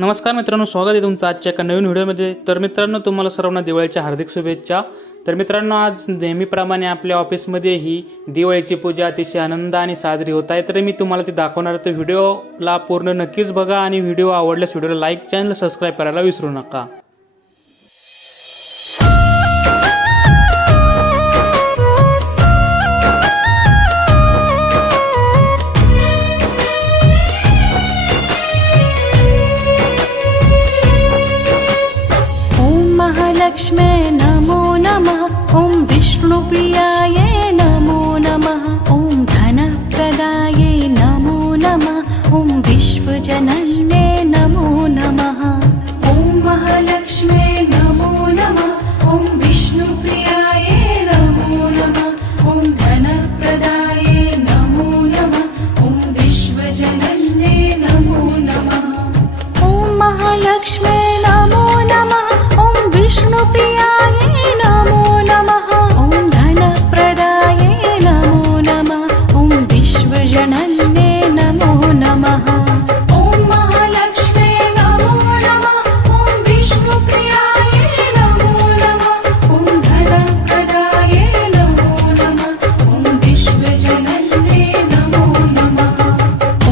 नमस्कार मित्रांनो, स्वागत आहे तुमचं आजच्या एका नवीन व्हिडिओमध्ये। तर मित्रांनो, तुम्हाला सर्वांना दिवाळीच्या हार्दिक शुभेच्छा। तर मित्रांनो, आज नेहमीप्रमाणे आपल्या ऑफिसमध्ये ही दिवाळीची पूजा अतिशय आनंदाने साजरी होत आहे। तर मी तुम्हाला ती दाखवणार, तर व्हिडिओला पूर्ण नक्कीच बघा आणि व्हिडिओ आवडल्यास व्हिडिओला लाईक, चॅनल सबस्क्राईब करायला विसरू नका। लक्ष्मे नमो नमः। ओम विष्णुप्रियाये नमो नमः। ओम धनप्रदाये नमो नमः। ओम विश्वजनन्ये नमो नमः। ओम महालक्ष्मे नमो नमः। ओम विष्णुप्रियाये नमो नमः। ओम धनप्रदाये नमो नमः। ओम विश्वजनन्ये नमो नमः। ओम महालक्ष्मे नमो नमः। विष्णुप्रियाये नमो नमः। ओम धनप्रदाये नमो नमः। ओम विश्वजनन्ये नमो नमः। ओम महालक्ष्मे नमो नमः। ओम विष्णुप्रियाये नमो नमः। ओम धनप्रदाये नमो नमः। ओम विश्वजनन्ये नमो नमः।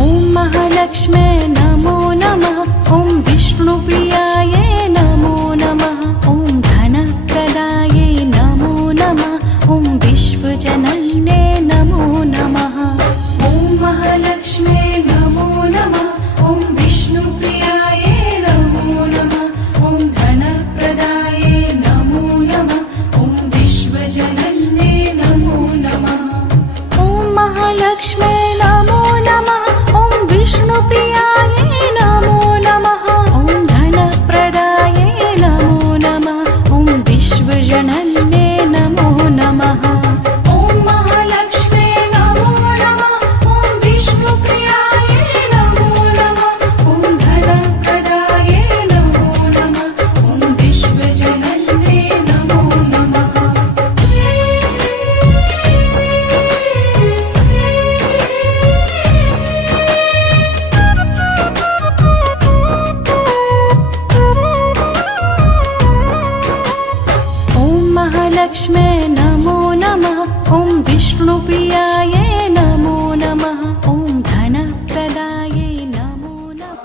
ओम महालक्ष्मे नमो नमः। ओम विष्णुप्रियाये नमो नमः। ओम धनप्रदाये नमो नमः। ओम विश्वजनन्ये नमो नमः। ओम महालक्ष्मे नमो नमः। ओम विष्णुप्रियाये नमो नमः। ओम धनप्रदाये नमो नमः। ओम विश्वजनन्ये नमो नमः। ओम महालक्ष्मे नमो नमः। ओम विष्णुप्रियाये नमो नमः। ओम धनप्रदाये नमो नमः। ओम विश्वजनन्ये नमो नमः। ओम महालक्ष्मे नमो नमः। ओम विष्णुप्रियाये नमो नमः। ओम धनप्रदाये नमो नमः। ओम विश्वजनन्ये नमो नमः। ओम महालक्ष्मे नमो नमः। ओम विष्णुप्रियाये नमो नमः। ओम धनप्रदाये नमो नमः।